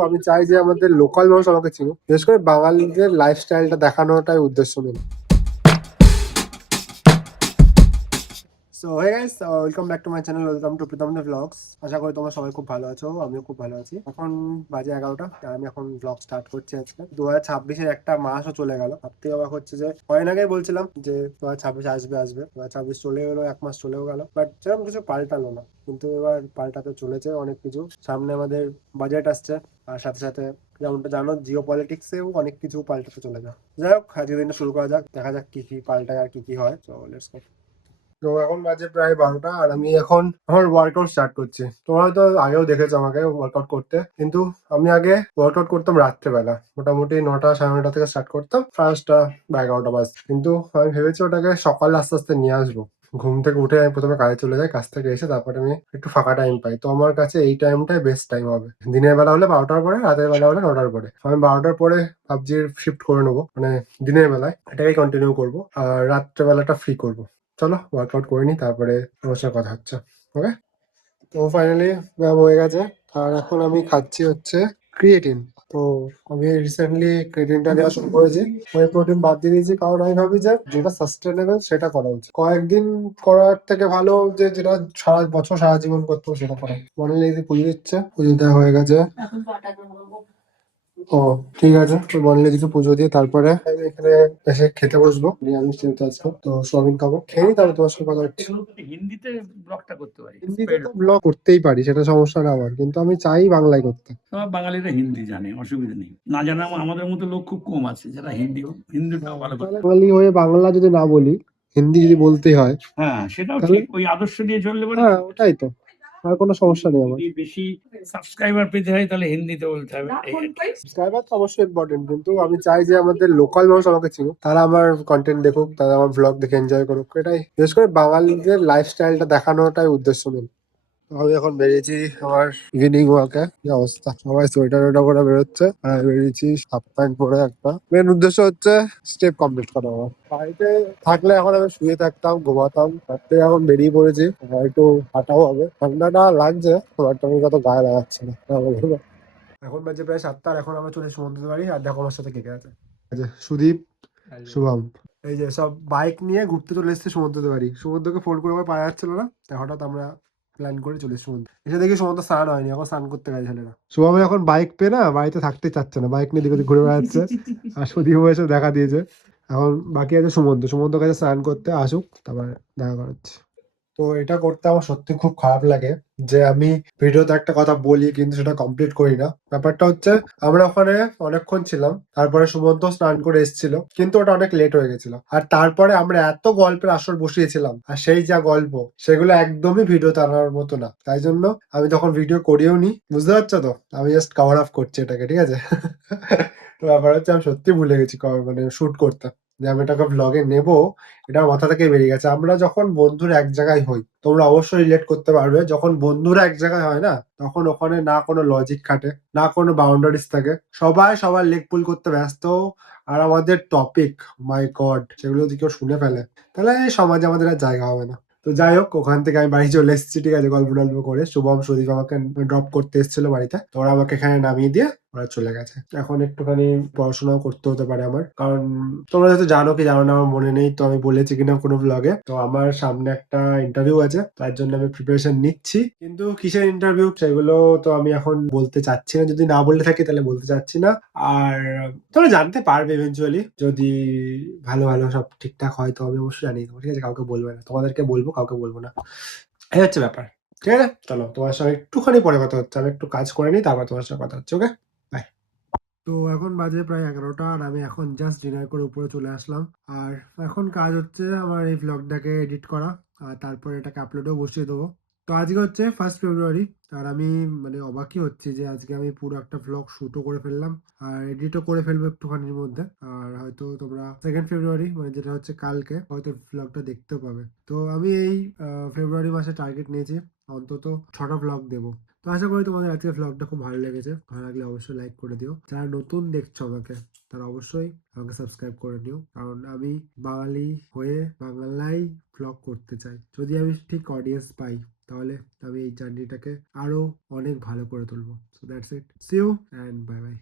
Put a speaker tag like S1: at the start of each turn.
S1: আমি চাই যে আমাদের লোকাল মানুষ আমাকে চিনুক। বিশেষ করে বাঙালিদের লাইফস্টাইলটা দেখানোটাই উদ্দেশ্য main so hey guys welcome back to my channel welcome to Pritam the vlogs আশা করি তোমরা সবাই খুব ভালো আছো, আমিও খুব ভালো আছি। এখন বাজে এগারোটা আমি এখন ব্লগ স্টার্ট করছি আজকে। দু হাজার ছাব্বিশের একটা মাসও চলে গেল। সব থেকে অবাক হচ্ছে যে কয়েন আগেই বলছিলাম যে দু হাজার ছাব্বিশ আসবে আসবে। দু হাজার ছাব্বিশ চলে গেলো, এক মাস চলেও গেল। বাট সেরকম কিছু পাল্টালো না। কিন্তু এবার পাল্টাতে চলেছে অনেক কিছু। সামনে আমাদের বাজেট আসছে, আর সাথে সাথে যেমনটা জানো জিও পলিটিক্সেও অনেক কিছু পাল্টাতে চলে যায় যাই হোক, আজকের দিনটা শুরু করা যাক, দেখা যাক কি কি পাল্টায় আর কি কি হয়। তো লেটস গো তো এখন বাজে প্রায় বারোটা আর আমি এখন আমার ওয়ার্কআউট স্টার্ট করছি। তোমরা হয়তো আগেও দেখেছ আমাকে ওয়ার্কআউট করতে, কিন্তু আমি আগে ওয়ার্কআউট করতাম রাত্রেবেলা। মোটামুটি নটা সাড়ে নটা থেকে স্টার্ট করতাম ফার্স্টটা বা এগারোটা বাজ। কিন্তু আমি ভেবেছি ওটাকে সকালে আস্তে আস্তে নিয়ে আসব। ঘুম থেকে উঠে আমি প্রথমে কাজে চলে যাই, কাজ থেকে এসে তারপরে আমি একটু ফাঁকা টাইম পাই। তো আমার কাছে এই টাইমটাই বেস্ট টাইম হবে। দিনের বেলা হলে বারোটার পরে, রাতের বেলা হলে নটার পরে। আমি বারোটার পরে পাবজির শিফট করে নেব। মানে দিনের বেলায় এটাকেই কন্টিনিউ করব আর রাত্রেবেলাটা ফ্রি করব। চলো ওয়ার্কআউট করে নিই, তারপরে তোমার সাথে কথা হচ্ছে ওকে তো ফাইনালি ব্যায়াম হয়ে গেছে, আর এখন আমি খাচ্ছি হচ্ছে ক্রিয়েটিন তো আমি রিসেন্টলি ক্রিয়েটিনটা নেওয়া শুরু করেছি ওই প্রোটিন বাদ দিয়ে দিয়েছি, কারণ আমি ভাবি যে যেটা সাস্টেনেবল সেটা করা উচিত। কয়েকদিন করার থেকে ভালো যে যেটা সারা বছর সারা জীবন করতে সেটা করা। মনে লেগে পুজো দিচ্ছে, পুজো দেওয়া হয়ে গেছে। ও ঠিক আছে। তো মনে কিছু পুজো দিয়ে তারপরে আমি এখানে এসে খেতে বসবো। নিরামিষ যেহেতু আজকে তো সোয়াবিন খাব। খেয়ে তারপর তোমার সঙ্গে কথা হচ্ছে।
S2: হিন্দিতে ব্লগটা করতে পারি?
S1: হিন্দিতে তো ব্লগ করতেই পারি সেটা সমস্যা না আমার। কিন্তু আমি চাই বাংলায় করতে।
S2: সব বাঙালিরা হিন্দি জানে অসুবিধা নেই। না জানা আমাদের মতো লোক খুব কম আছে যারা হিন্দি হিন্দিটাও ভালো
S1: বাঙালি হয়ে বাংলা যদি না বলি হিন্দি যদি বলতেই হয়
S2: হ্যাঁ সেটাও ঠিক। ওই আদর্শ নিয়ে চললে বলে
S1: হ্যাঁ ওটাই তো। আর কোনো সমস্যা নেই আমার।
S2: বেশি সাবস্ক্রাইবার পেতে হয় তাহলে হিন্দিতে বলতে হবে।
S1: সাবস্ক্রাইবার তো অবশ্যই ইম্পর্টেন্ট কিন্তু আমি চাই যে আমাদের লোকাল মানুষ আমাকে চিনুক। তারা আমার কন্টেন্ট দেখুক তারা আমার ব্লগ দেখে এনজয় করুক। এটাই। বিশেষ করে বাঙালিদের লাইফস্টাইলটা দেখানোটাই উদ্দেশ্য মেন আমি এখন বেরিয়েছি আমার ইভিনিং ওয়াকে কি অবস্থা? সবাই সোয়েটার ওয়েটার করে বেরোচ্ছে। আর আমি বেরিয়েছি হাফ প্যান্ট পরে একটা। মেন উদ্দেশ্য হচ্ছে স্টেপ কমপ্লিট করা আমার। বাড়িতে থাকলে এখন আমি শুয়ে থাকতাম ঘুমাতাম। তার থেকে এখন বেরিয়ে পড়েছি। একটু হাঁটাও হবে। ঠান্ডাটা লাগছে বাট আমি কত গায়ে লাগাচ্ছে না। এখন বাজে প্রায় সাতটা আর এখন আমরা চলে সমুদ্র বাড়ি। আর দেখো আমার সাথে কে কে আছে। সুদীপ শুভম। এই যে সব বাইক নিয়ে ঘুরতে চলে এসেছে সমুদ্র বাড়ি। সমুদ্রকে ফোন করে আমার পাওয়া যাচ্ছিল না। তাই হঠাৎ আমরা প্ল্যান করে চলে সমুদ্র এসে দেখি সমুদ্র স্নান হয়নি এখন স্নান করতে গেছে ছেলেরা। শুভম এখন বাইক পেয়ে না বাড়িতে থাকতে চাচ্ছে না বাইক নিয়ে দিকে ঘুরে বেড়াচ্ছে। আর সুদীপ এসে দেখা দিয়েছে। এখন বাকি আছে সমুদ্র সমুদ্র কাছে স্নান করতে আসুক তারপরে দেখা করাচ্ছে। তো এটা করতে আমার সত্যি খুব খারাপ লাগে যে আমি ভিডিওতে একটা কথা বলি কিন্তু সেটা কমপ্লিট করি না। ব্যাপারটা হচ্ছে আমরা ওখানে অনেকক্ষণ ছিলাম, তারপরে সুমন্ত স্নান করে এসেছিল, কিন্তু ওটা অনেক লেট হয়ে গেছিল। আর তারপরে আমরা এত গল্পের আসর বসিয়েছিলাম, আর সেই যা গল্প, সেগুলো একদমই ভিডিও আনার মতো না। তাই জন্য আমি তখন ভিডিও করিও নি, বুঝতে পারছ তো? আমি জাস্ট কভার আপ করছি এটাকে, ঠিক আছে? তো ব্যাপার হচ্ছে আমি সত্যি ভুলে গেছি মানে শুট করতে। যে আমি এটাকে ব্লগে নেব, এটা মাথা থেকে বেরিয়ে গেছে। আমরা যখন বন্ধুরা এক জায়গায় হই, তোমরা অবশ্যই রিলেট করতে পারবে, যখন বন্ধুরা এক জায়গায় হয় না, তখন ওখানে না কোনো লজিক খাটে, না কোনো বাউন্ডারিজ থাকে। সবাই সবার লেগ পুল করতে ব্যস্ত। আর আমাদের টপিক মাই গড সেগুলো যদি কেউ শুনে ফেলে, তাহলে এই সমাজে আমাদের আর জায়গা হবে না। তো যাই হোক, ওখান থেকে আমি বাড়ি চলে এসেছি, ঠিক আছে? গল্প টল্প করে। শুভম, সুদীপ আমাকে ড্রপ করতে এসেছিল বাড়িতে। তো ওরা আমাকে এখানে নামিয়ে দিয়ে ওরা চলে গেছে। এখন একটুখানি পড়াশোনাও করতে হতে পারে আমার। কারণ তোমরা হয়তো জানো কি জানো না, আমার মনে নেই। তো আমি বলেছি কিনা কোনো ব্লগে তো আমার সামনে একটা ইন্টারভিউ আছে। তার জন্য আমি প্রিপারেশন নিচ্ছি। কিন্তু কিসের ইন্টারভিউ সেগুলো তো আমি এখন বলতে চাচ্ছি না। যদি না বলতে থাকি তাহলে বলতে চাচ্ছি না। আর তোমরা জানতে পারবে ইভেনচুয়ালি যদি ভালো ভালো সব ঠিকঠাক হয়, তো আমি অবশ্যই জানিয়ে দেবো। ঠিক আছে? কাউকে বলব না। তোমাদেরকে বলব, কাউকে বলব না। এই হচ্ছে ব্যাপার। ঠিক আছে? চলো, তোমার সঙ্গে একটুখানি পরে কথা হচ্ছে। আমি একটু কাজ করে নিই, তারপর তোমার সঙ্গে কথা হচ্ছে ওকে তো এখন বাজে প্রায় এগারোটা আর আমি এখন জাস্ট ডিনার করে উপরে চলে আসলাম। আর এখন কাজ হচ্ছে আমার এই ভ্লগটাকে এডিট করা, আর তারপরে এটাকে আপলোডেও বসিয়ে দেবো। তো আজকে হচ্ছে ফার্স্ট ফেব্রুয়ারি আর আমি মানে অবাকই হচ্ছি যে আজকে আমি পুরো একটা ভ্লগ শুটও করে ফেললাম, আর এডিটও করে ফেলব একটুখানির মধ্যে। আর হয়তো তোমরা সেকেন্ড ফেব্রুয়ারি মানে যেটা হচ্ছে কালকে, হয়তো ভ্লগটা দেখতেও পাবে। তো আমি এই ফেব্রুয়ারি মাসে টার্গেট নিয়েছি, অন্তত ছটা ভ্লগ দেবো। তো আশা করি তোমাদের আজকে ভ্লগটা খুব ভালো লেগেছে। ভালো লাগলে অবশ্যই লাইক করে দিও। যারা নতুন দেখছ আমাকে, তারা অবশ্যই আমাকে সাবস্ক্রাইব করে নিও। কারণ আমি বাঙালি হয়ে বাংলায় ভ্লগ করতে চাই। যদি আমি ঠিক অডিয়েন্স পাই, তাহলে আমি এই জার্নিটাকে আরও অনেক ভালো করে তুলবো। So that's it see you and bye bye